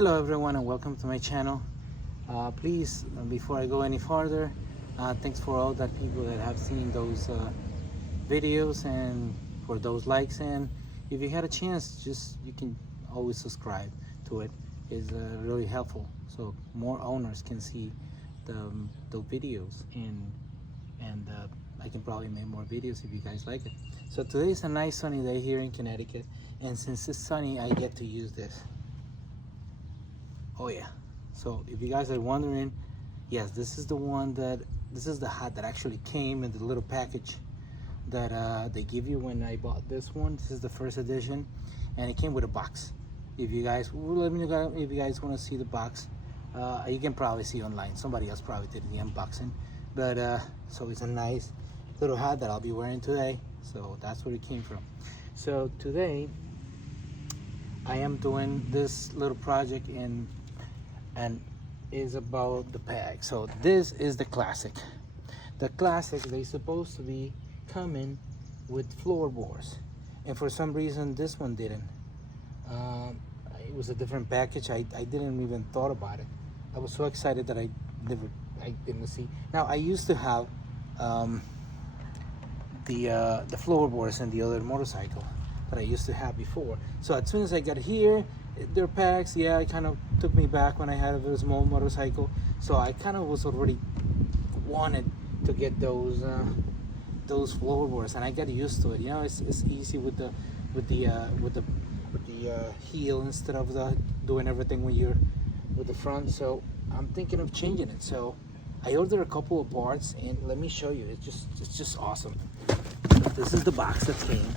Hello everyone and welcome to my channel. Please, before I go any farther, thanks for all that people that have seen those videos and for those likes, and if you had a chance, you can always subscribe to it. It's really helpful so more owners can see the videos, and I can probably make more videos if you guys like it. So today is a nice sunny day here in Connecticut, and since it's sunny I get to use this. Oh yeah, so if you guys are wondering, yes, this is the hat that actually came in the little package that they give you when I bought this one. This is the first edition, and it came with a box. If you guys, let me know if you guys want to see the box. You can probably see online. Somebody else probably did the unboxing, but so it's a nice little hat that I'll be wearing today. So that's where it came from. So today I am doing this little project and is about the peg. So this is the Classic. The Classic, they supposed to be coming with floorboards, and for some reason this one didn't. It was a different package. I didn't even thought about it. I was so excited that I didn't see. Now I used to have the floorboards and the other motorcycle that I used to have before. So as soon as I got here, their packs, yeah, it kind of took me back when I had a small motorcycle. So I kind of was already wanted to get those floorboards, and I got used to it. You know, it's easy with the heel instead of doing everything when you're with the front. So I'm thinking of changing it. So I ordered a couple of parts, and let me show you. It's just awesome. This is the box that came,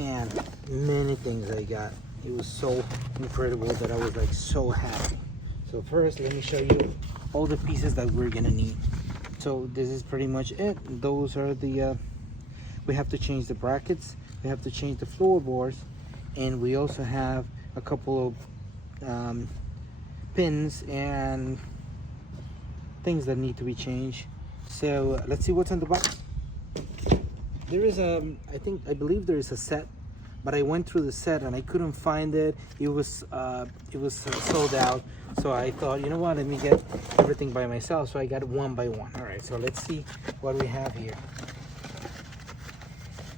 and many things I got. It was so incredible that I was like so happy. So first, let me show you all the pieces that we're gonna need. So this is pretty much it. Those are the we have to change the brackets, we have to change the floorboards, and we also have a couple of pins and things that need to be changed. So let's see what's in the box. There is I believe there is a set, but I went through the set and I couldn't find it. It was sold out. So I thought, you know what, let me get everything by myself. So I got one by one. All right, so let's see what we have here.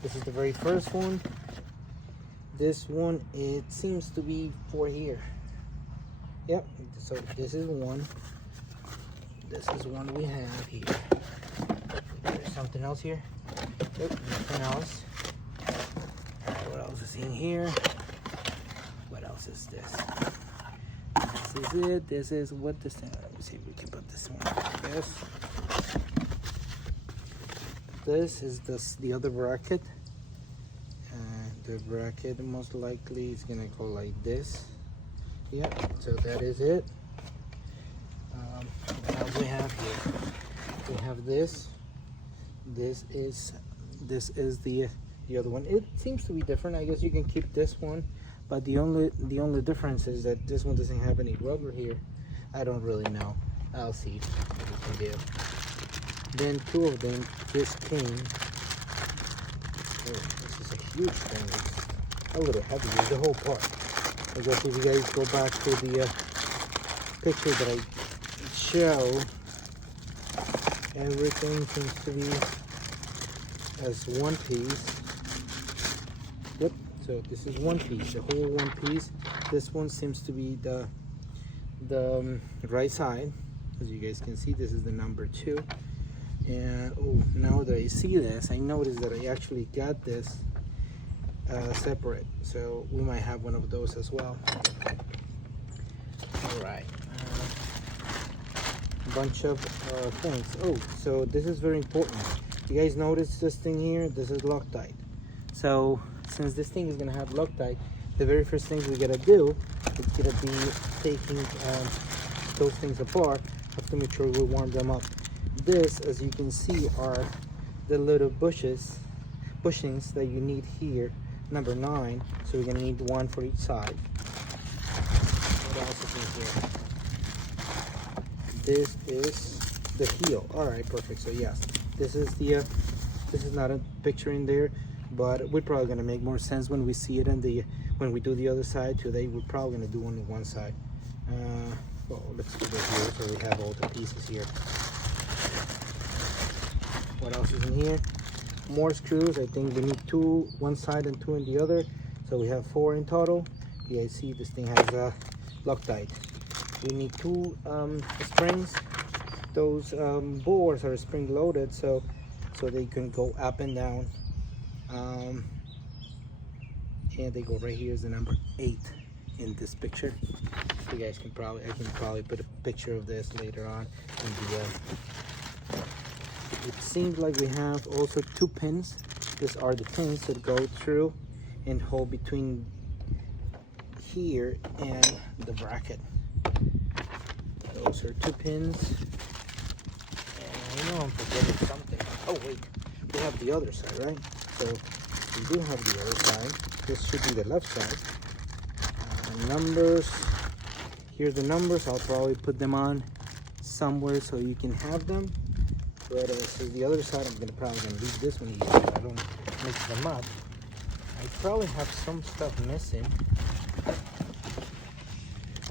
This is the very first one. This one, it seems to be for here. Yep, so this is one. This is one we have here. There's something else here. Nope, nothing else. What else is in here? What else is this? This is it. This is what this thing. Let me see if we can put this one like this. This is the other bracket. The bracket most likely is gonna go like this. Yeah. So that is it. What we have here. We have this. This is the other one. It seems to be different. I guess you can keep this one, but the only difference is that this one doesn't have any rubber here. I don't really know. I'll see what we can do. Then two of them just came. Oh, this is a huge thing. It's a little heavy. It's the whole part. I guess if you guys go back to the picture that I show, everything seems to be as one piece. Yep, so this is one piece, the whole one piece. This one seems to be the right side. As you guys can see, this is the number 2. And oh, now that I see this, I noticed that I actually got this separate. So we might have one of those as well. All right. Bunch of things. Oh, so this is very important. You guys notice this thing here? This is Loctite. So since this thing is gonna have Loctite, the very first thing we gotta do is gonna be taking those things apart. Have to make sure we warm them up. This, as you can see, are the little bushings that you need here, number 9. So we're gonna need one for each side. What else is in here? This is the heel. All right, perfect. So yes, this is not a picture in there, but we're probably gonna make more sense when we see it in when we do the other side. Today we're probably gonna do only one side. Well, let's put it here so we have all the pieces here. What else is in here? More screws. I think we need 2 one side and 2 on the other, so we have 4 in total. Yeah, I see this thing has Loctite. We need 2 springs. Those boards are spring loaded, so they can go up and down. And they go right here is the number 8 in this picture. You guys can probably, I can probably put a picture of this later on in the it seems like we have also 2 pins. These are the pins that go through and hold between here and the bracket. Those are 2 pins. And I know I'm forgetting something. Oh wait, we have the other side, right? So we do have the other side. This should be the left side. Numbers. Here's the numbers. I'll probably put them on somewhere so you can have them. But so the other side, I'm probably gonna leave this one here so I don't mix them up. I probably have some stuff missing.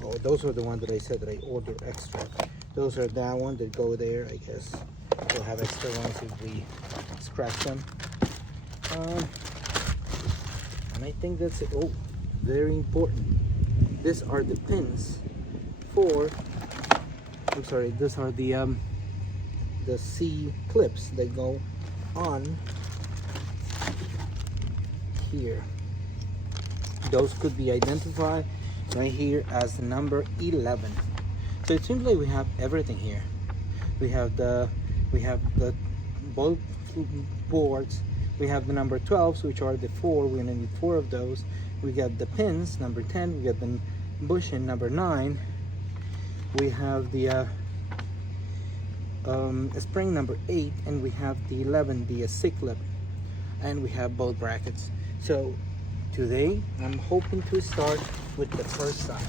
Oh, those are the ones that I said that I ordered extra. Those are that one that go there. I guess we'll have extra ones if we scratch them. And I think that's it. Oh, very important. These are the pins for. I'm sorry. These are the C clips that go on here. Those could be identified right here as the number 11. So it seems like we have everything here. We have the both boards. We have the number 12s, which are the 4. We're gonna need 4 of those. We got the pins, number 10. We got the bushing, number 9. We have the spring, number 8, and we have the 11, the C-clip, and we have both brackets. So today I'm hoping to start with the first side.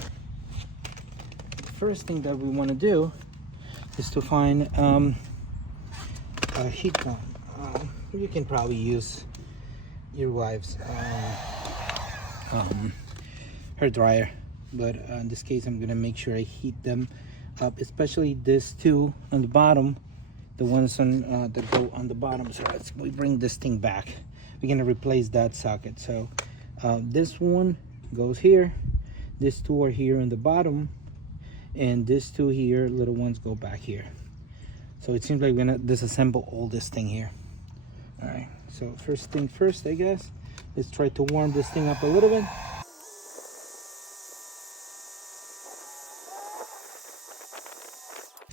The first thing that we want to do is to find a heat gun. You can probably use your wife's hair dryer, but in this case I'm gonna make sure I heat them up, especially these 2 on the bottom, the ones on that go on the bottom. So we bring this thing back. We're gonna replace that socket. So this one goes here, these 2 are here on the bottom, and these 2 here, little ones, go back here. So it seems like we're gonna disassemble all this thing here. All right, so first thing first, I guess, let's try to warm this thing up a little bit.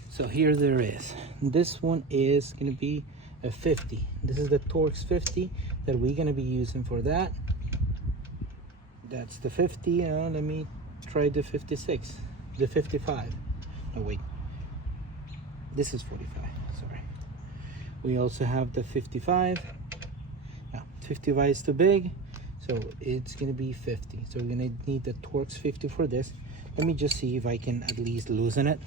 So here there is. This one is gonna be a 50. This is the Torx 50 that we're gonna be using for that. That's the 50. Let me try the 56, the 55. Oh wait, this is 45. Sorry. We also have the 55. Now 55 is too big, so it's gonna be 50. So we're gonna need the Torx 50 for this. Let me just see if I can at least loosen it.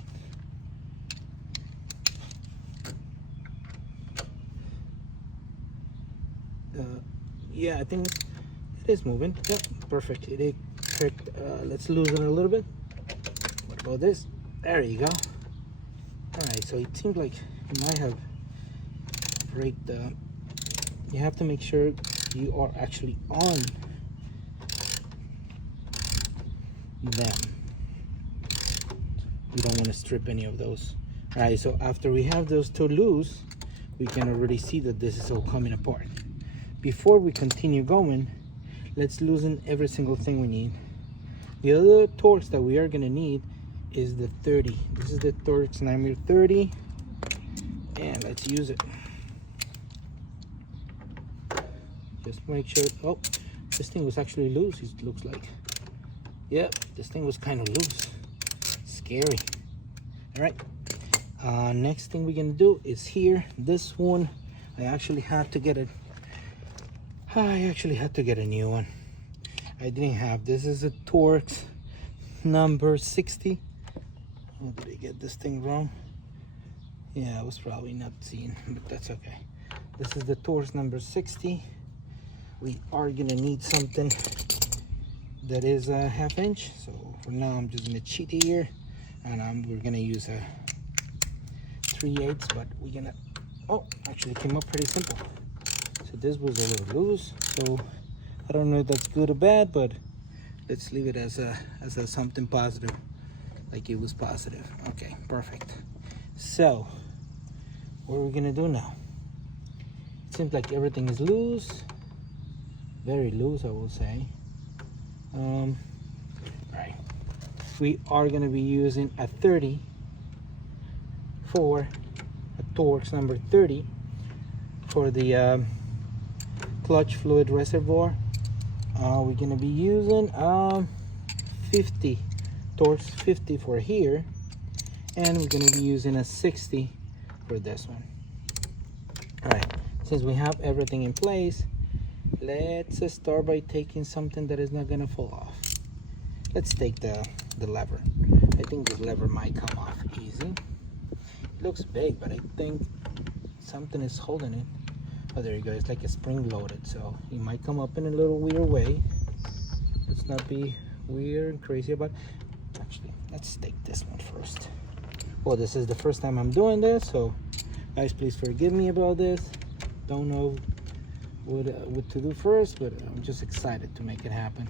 Yeah, I think it is moving. Yeah, perfect. It is perfect. Let's loosen it a little bit. What about this? There you go. All right, so it seems like you might have break the. You have to make sure you are actually on them. You don't want to strip any of those. All right, so after we have those 2 loose, we can already see that this is all coming apart. Before we continue going, let's loosen every single thing we need. The other Torx that we are gonna need is the 30. This is the Torx 9mm30, and let's use it. Just make sure. Oh, this thing was actually loose. It looks like. Yep, this thing was kind of loose. Scary. All right. Next thing we're gonna do is here. This one, I actually had to get it. I actually had to get a new one. I didn't have. This is a Torx number 60. Oh, did I get this thing wrong? Yeah, I was probably not seeing, but that's okay. This is the Torx number 60. We are gonna need something that is a 1/2 inch. So for now, I'm just gonna cheat here. and we're gonna use a 3/8, but we're gonna, oh, actually it came up pretty simple. So this was a little loose, so I don't know if that's good or bad, but let's leave it as a something positive, like it was positive. Okay, perfect. So what are we gonna do now? It seems like everything is loose, very loose, I will say. Right, we are gonna be using a 30 for a Torx number 30 for the clutch fluid reservoir. We're gonna be using 50 Torx 50 for here, and we're gonna be using a 60 for this one. All right, since we have everything in place, let's start by taking something that is not gonna fall off. Let's take the lever. I think this lever might come off easy. It looks big, but I think something is holding it. Oh, there you go. It's like a spring loaded, so it might come up in a little weird way. Let's not be weird and crazy about it. Actually, let's take this one first. Well, this is the first time I'm doing this, so guys, please forgive me about this. Don't know what to do first, but I'm just excited to make it happen.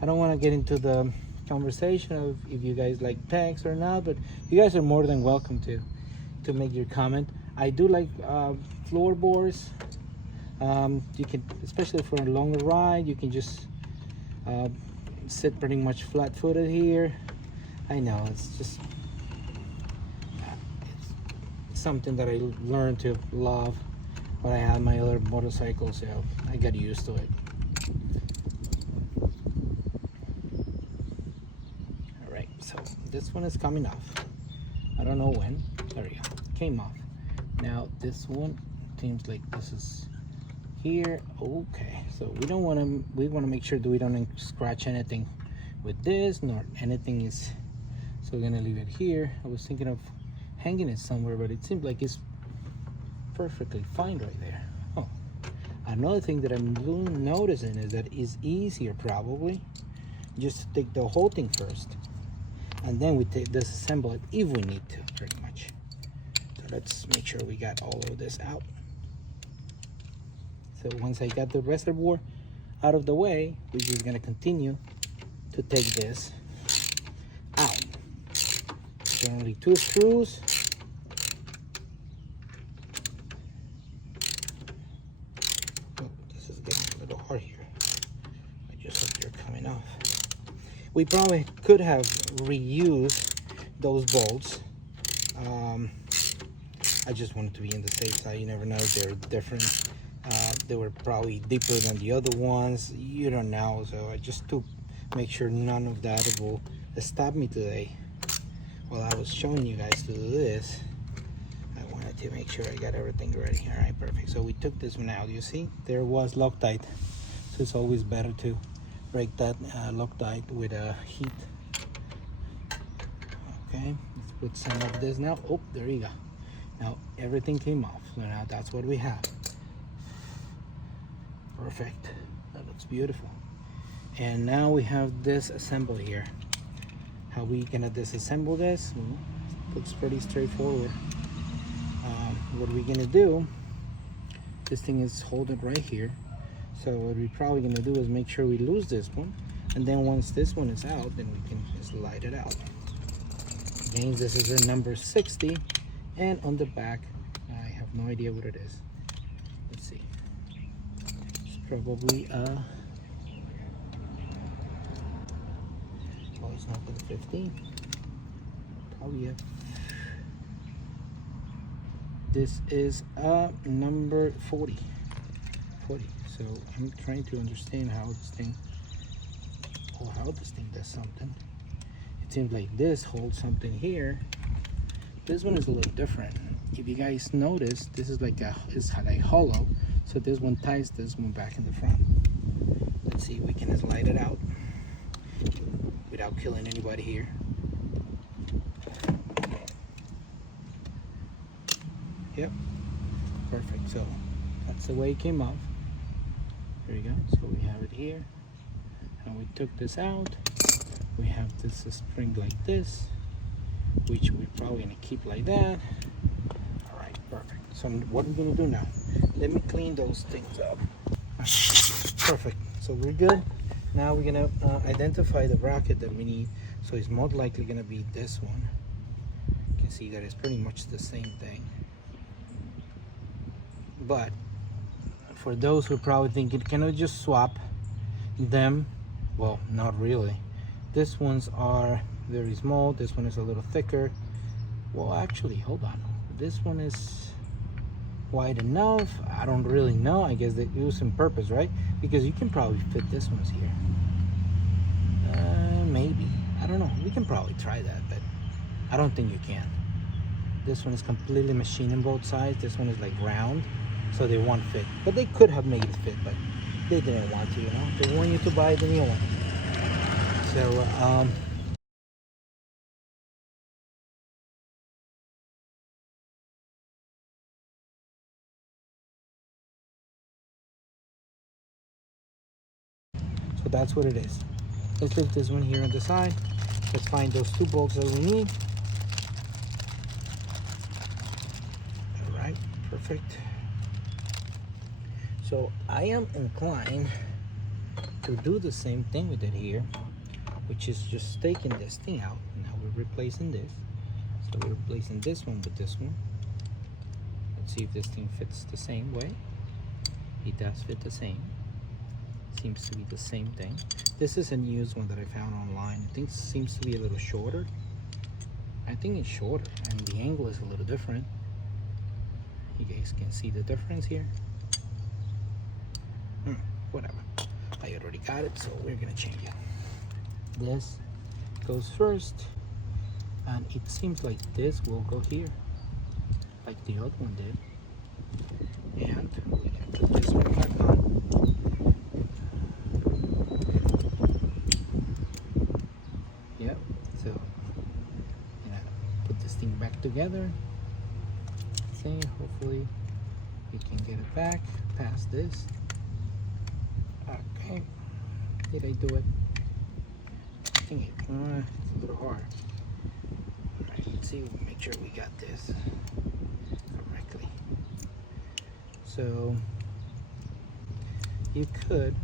I don't want to get into the conversation of if you guys like pegs or not, but you guys are more than welcome to make your comment. I do like floorboards. You can, especially for a longer ride, you can just sit pretty much flat-footed here. I know it's just it's something that I learned to love when I had my other motorcycle, so I got used to it. All right, so this one is coming off. I don't know when. There we go. Came off. Now this one seems like this is here. Okay, so we want to make sure that we don't scratch anything with this, nor anything is, so we're gonna leave it here. I was thinking of hanging it somewhere, but it seems like it's perfectly fine right there. Oh, another thing that I'm noticing is that it's easier probably just to take the whole thing first, and then we disassemble it if we need to, pretty much. So let's make sure we got all of this out. So once I got the reservoir out of the way, we're just gonna continue to take this out. Generally 2 screws. Oh, this is getting a little hard here. I just hope they're coming off. We probably could have reused those bolts. I just wanted to be in the safe side. You never know if they're different. They were probably deeper than the other ones. You don't know, so I just to make sure none of that will stop me today. While I was showing you guys to do this, I wanted to make sure I got everything ready. All right, perfect. So we took this one out. You see, there was Loctite, so it's always better to break that Loctite with heat. Okay, let's put some of this now. Oh, there you go. Now everything came off, so now that's what we have. Perfect. That looks beautiful. And now we have this assemble here. How we gonna disassemble this? Well, looks pretty straightforward. What we're gonna do, this thing is holding right here, so what we're probably gonna do is make sure we lose this one, and then once this one is out, then we can just slide it out. Again, this is a number 60, and on the back I have no idea what it is. Let's see, it's probably oh, it's not the 15. Probably this is number 40. So I'm trying to understand how this thing, or how this thing does something. It seems like this holds something here. This one is a little different. If you guys notice, this is like it's like hollow. So this one ties this one back in the front. Let's see if we can slide it out without killing anybody here. Yep, perfect. So that's the way it came off. There you go. So we have it here, and we took this out. We have this spring like this, which we're probably gonna keep like that. All right, perfect. So what we're gonna do now, let me clean those things up. Perfect, so we're good. Now we're gonna identify the bracket that we need. So it's most likely gonna be this one. You can see that it's pretty much the same thing. But for those who are probably thinking, can I just swap them? Well, not really. These ones are very small. This one is a little thicker. Well, actually, hold on. This one is wide enough. I don't really know. I guess they use on purpose, right? Because you can probably fit this one's here. Maybe. I don't know. We can probably try that, but I don't think you can. This one is completely machined on both sides. This one is like round, so they won't fit. But they could have made it fit, but they didn't want to, you know? They want you to buy the new one. So, so that's what it is. Let's leave this one here on the side. Let's find those 2 bolts that we need. All right, perfect. So I am inclined to do the same thing we did here, which is just taking this thing out. Now we're replacing this. So we're replacing this one with this one. Let's see if this thing fits the same way. It does fit the same. Seems to be the same thing. This is a used one that I found online. I think it seems to be a little shorter. I think it's shorter and the angle is a little different. You guys can see the difference here. Whatever. I already got it, so we're gonna change it. This goes first, and it seems like this will go here, like the other one did. And we're gonna put this one back on. Yep. So, put this thing back together. See, hopefully we can get it back past this. Okay, did I do it? I think it's a little hard. All right, let's see, make sure we got this correctly. So you could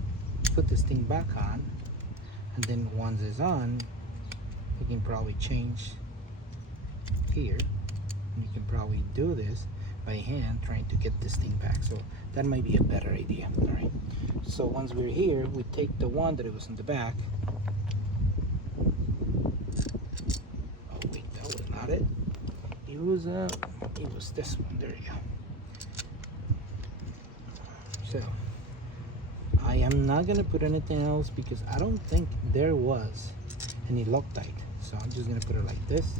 put this thing back on, and then once it's on, you can probably change here. You can probably do this by hand, trying to get this thing back. So that might be a better idea. All right, so once we're here, we take the one that it was in the back. Oh wait, that was not it. It was this one. There you go. So I am not gonna put anything else because I don't think there was any Loctite. So I'm just gonna put it like this.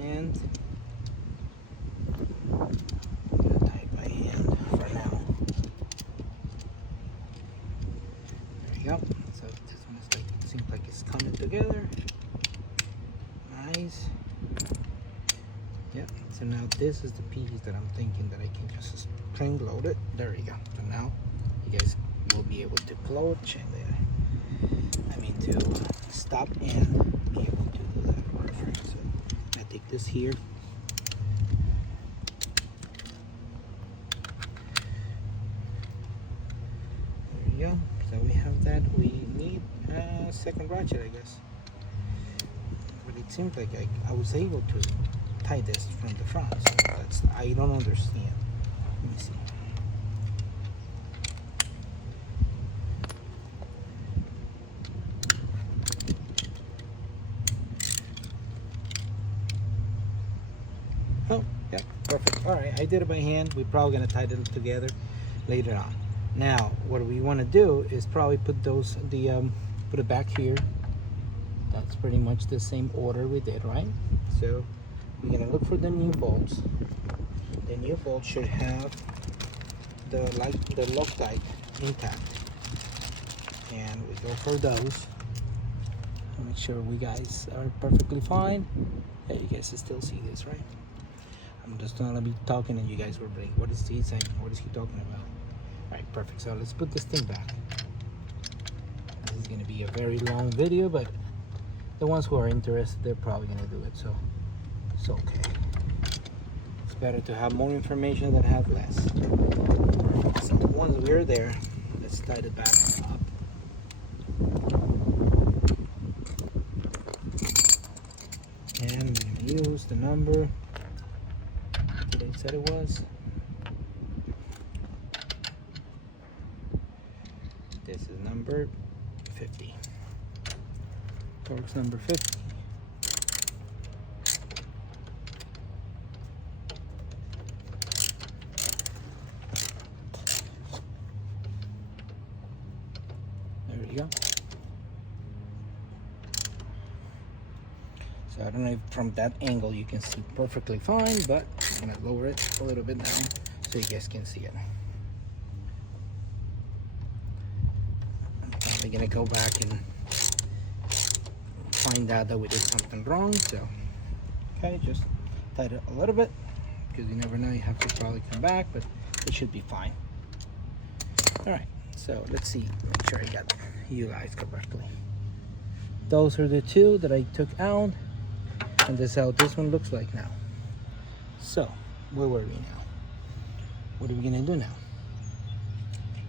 And I'm gonna tie it by hand for now. There you go. So this one is like, it seems like it's coming together. Nice. Yep. So now this is the piece that I'm thinking that I can just spring load it. There you go. So now you guys will be able to to stop and be able to do that. Perfect. So I take this here. There you go. So we have that. We need a second ratchet, I guess. But it seems like I was able to tie this from the front. So that's, I don't understand. Let me see. Oh, yeah, perfect. All right, I did it by hand. We're probably gonna tie them together later on. Now, what we want to do is probably put those, put it back here. That's pretty much the same order we did, right? So we're gonna look for the new bolts. The new bolts should have the Loctite intact, and we go for those. Make sure we guys are perfectly fine. Yeah, you guys still see this, right? I'm just gonna be talking and you guys will bring, what is he saying? What is he talking about? All right, perfect. So let's put this thing back. This is gonna be a very long video, but the ones who are interested, they're probably gonna do it, so it's okay. It's better to have more information than have less. So once we're there, let's tie the back up. And we're gonna use the number that I said it was. This is number 50. Torx number 50. There we go. So I don't know if from that angle you can see perfectly fine, but I'm gonna lower it a little bit down so you guys can see it. I'm probably gonna go back and find out that we did something wrong, so okay, just tighten it a little bit because you never know, you have to probably come back, but it should be fine. All right, so let's see, make sure I got you guys correctly. Those are the two that I took out, and this is how this one looks like now. So where were we now? What are we gonna do now?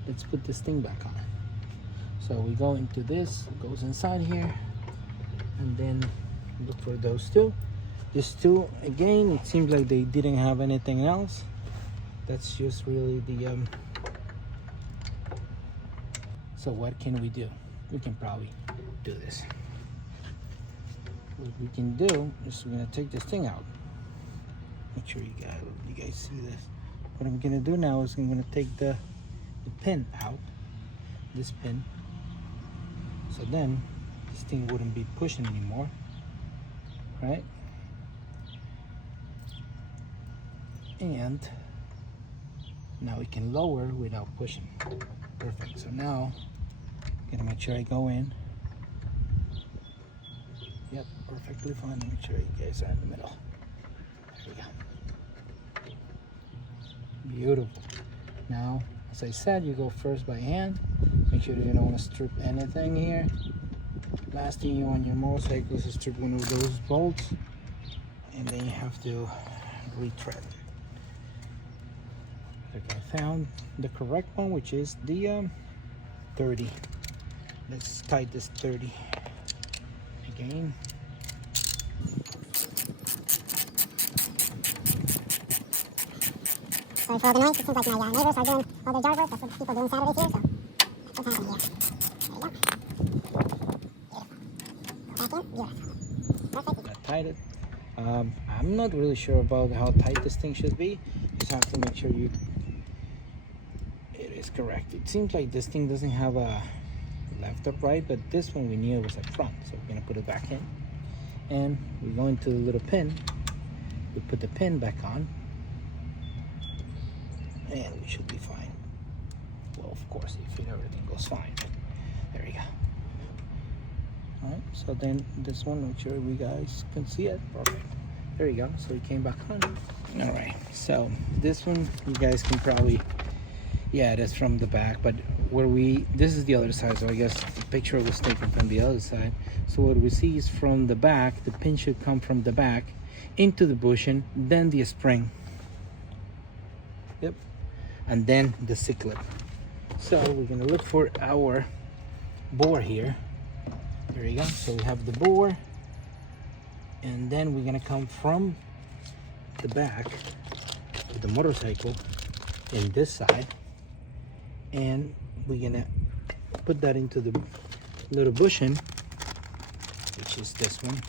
Let's put this thing back on. So we go into this, it goes inside here, and then look for those two. These two, again, it seems like they didn't have anything else. That's just really the so what can we do? We can probably do this. What we can do is we're gonna take this thing out. Make sure you guys see this. What I'm gonna do now is I'm gonna take the pin out, this pin, so then this thing wouldn't be pushing anymore, right? And now we can lower without pushing. Perfect. So now I'm gonna make sure I go in. Yep, perfectly fine. Make sure you guys are in the middle. There we go. Beautiful. Now, as I said, you go first by hand. Make sure you don't want to strip anything here. Last thing you want your motorcycle is to strip one of those bolts, and then you have to retread. Okay, I found the correct one, which is the 30. Let's tie this 30 again. Sorry for all the noise. It seems like my neighbors are doing all their yard work. That's what people do on Saturdays here, so that's what's happening here. There you go. Beautiful. Back in. Beautiful. Perfect. I tied it. I'm not really sure about how tight this thing should be. Just have to make sure it is correct. It seems like this thing doesn't have a left or right, but this one we knew it was at front, so we're gonna put it back in. And we go into the little pin. We put the pin back on, and we should be fine. Well, of course, if everything goes fine. There you go. All right, so then this one, make sure you guys can see it. Perfect. There you go. So it came back on. All right, so this one you guys can probably, yeah, it is from the back, but this is the other side, so I guess the picture was taken from the other side. So what we see is from the back, the pin should come from the back into the bushing, then the spring. Yep. And then the C-clip. So we're gonna look for our bore here. There you go. So we have the bore, and then we're gonna come from the back of the motorcycle in this side, and we're gonna put that into the little bushing, which is this one.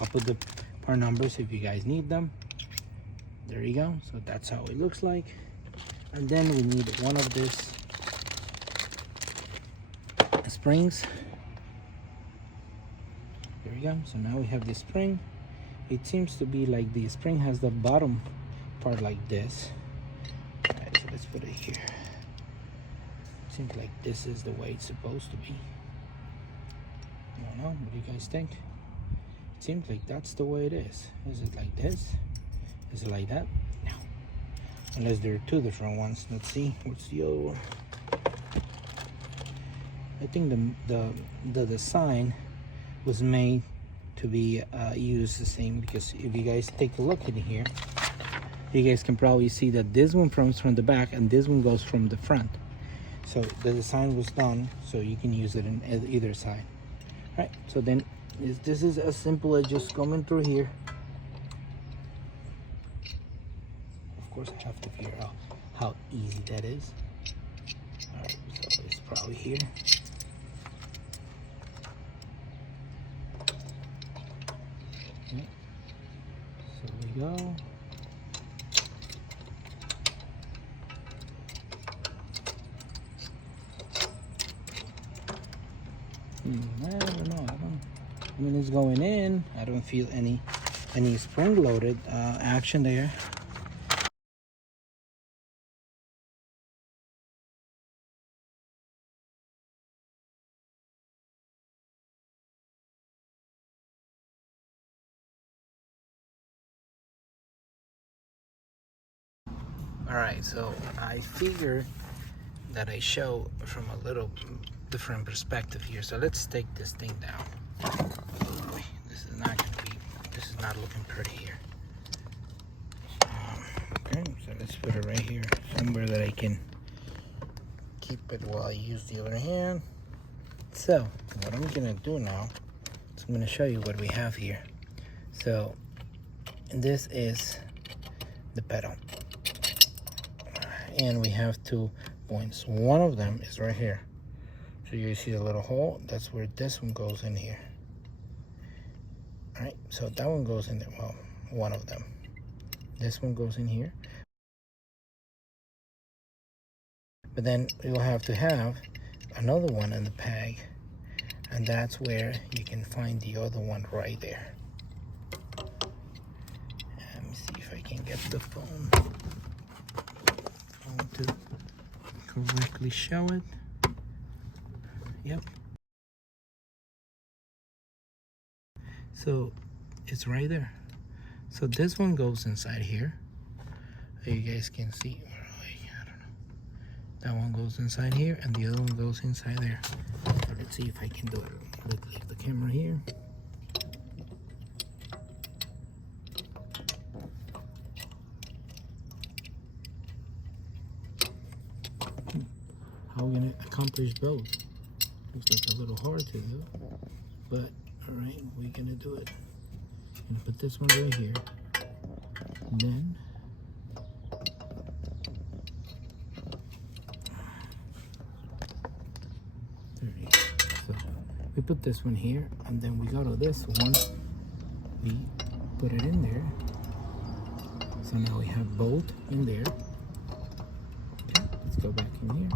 I'll put the part numbers if you guys need them. There you go. So that's how it looks like. And then we need one of these springs. There we go. So now we have the spring. It seems to be like the spring has the bottom part like this. Alright, so let's put it here. Seems like this is the way it's supposed to be. I don't know. What do you guys think? It seems like that's the way it is. Is it like this? Is it like that? No. Unless there are two different ones. Let's see. What's the other one? I think the design was made to be used the same, because if you guys take a look in here, you guys can probably see that this one comes from the back and this one goes from the front. So the design was done so you can use it in either side. All right, so then this is as simple as just coming through here. Of course, I have to figure out how easy that is. All right, so it's probably here. Okay. So we go. I don't know. I mean, it's going in. I don't feel any spring-loaded action there. All right, so I figure that I show from a little different perspective here. So let's take this thing down. Oh, this is not looking pretty here. Okay, so let's put it right here, somewhere that I can keep it while I use the other hand. So what I'm gonna do now is I'm gonna show you what we have here. So this is the pedal, and we have 2 points. One of them is right here. So you see the little hole, that's where this one goes in here. All right, so that one goes in there, well, one of them. This one goes in here. But then you'll have to have another one in the peg, and that's where you can find the other one right there. Let me see if I can get the phone to correctly show it. Yep. So it's right there. So this one goes inside here. You guys can see. I don't know. That one goes inside here, and the other one goes inside there. So let's see if I can do it. Let's leave the camera here. How are we gonna accomplish both? Looks like a little hard to do, but all right, we're gonna do it. I'm gonna put this one right here, and then there you go. So we put this one here, and then we go to this one. We put it in there. So now we have both in there. Okay, let's go back in here.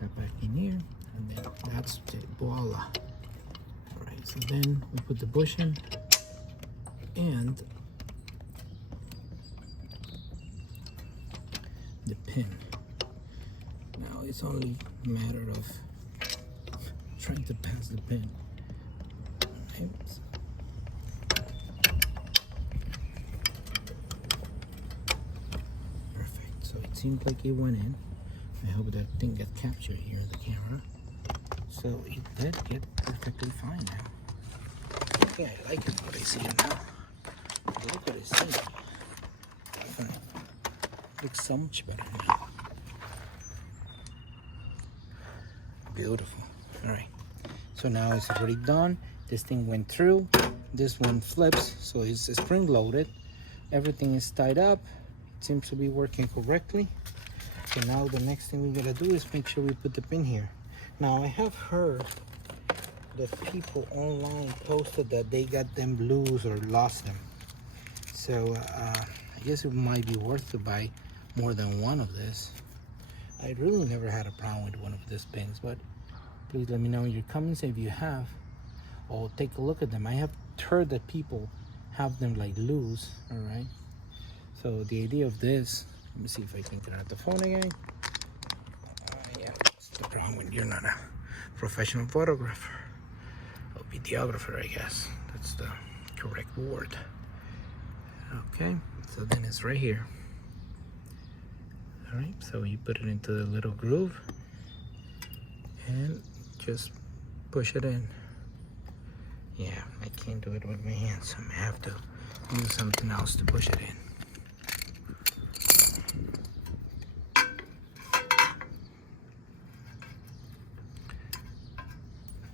Go back in here. And then that's it, voila. All right, so then we put the bushing and the pin. Now it's only a matter of trying to pass the pin. Right. Perfect, so it seems like it went in. I hope that thing got captured here in the camera. So it did get perfectly fine now. Yeah, I like it, what I see now. I like what I see. Definitely. Looks so much better now. Beautiful. Alright. So now it's already done. This thing went through. This one flips, so it's spring loaded. Everything is tied up. It seems to be working correctly. So now the next thing we gotta do is make sure we put the pin here. Now I have heard that people online posted that they got them loose or lost them. So I guess it might be worth to buy more than one of this. I really never had a problem with one of these pins, but please let me know in your comments if you have, or take a look at them. I have heard that people have them like loose. All right, so the idea of this, let me see if I can turn out the phone again. Yeah, it's different when you're not a professional photographer or videographer, I guess. That's the correct word. Okay, so then it's right here. All right, so you put it into the little groove and just push it in. Yeah, I can't do it with my hands, so I'm gonna have to use something else to push it in.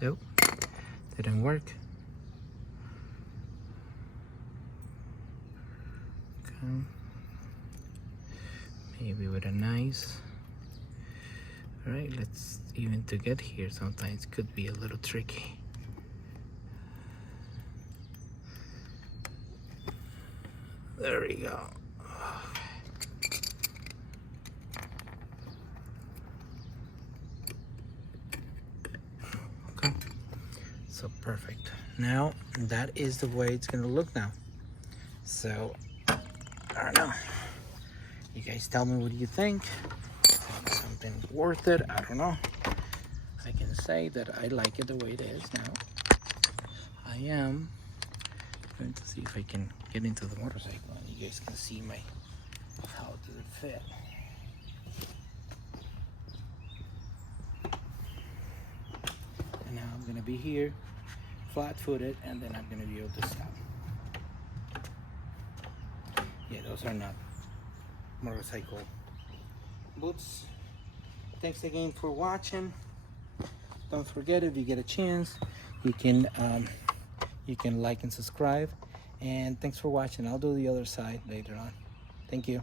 Nope, didn't work. Okay. Maybe with a nice. All right, let's even to get here sometimes could be a little tricky. There we go. Okay, so perfect. Now that is the way it's gonna look now. So I don't know. You guys tell me what you think. Something worth it. I don't know. I can say that I like it the way it is now. I am going to see if I can get into the motorcycle and you guys can see my how does it fit. And now I'm gonna be here flat-footed and then I'm gonna be able to stop. Yeah, those are not motorcycle boots. Thanks again for watching. Don't forget, if you get a chance, you can like and subscribe. And thanks for watching. I'll do the other side later on. Thank you.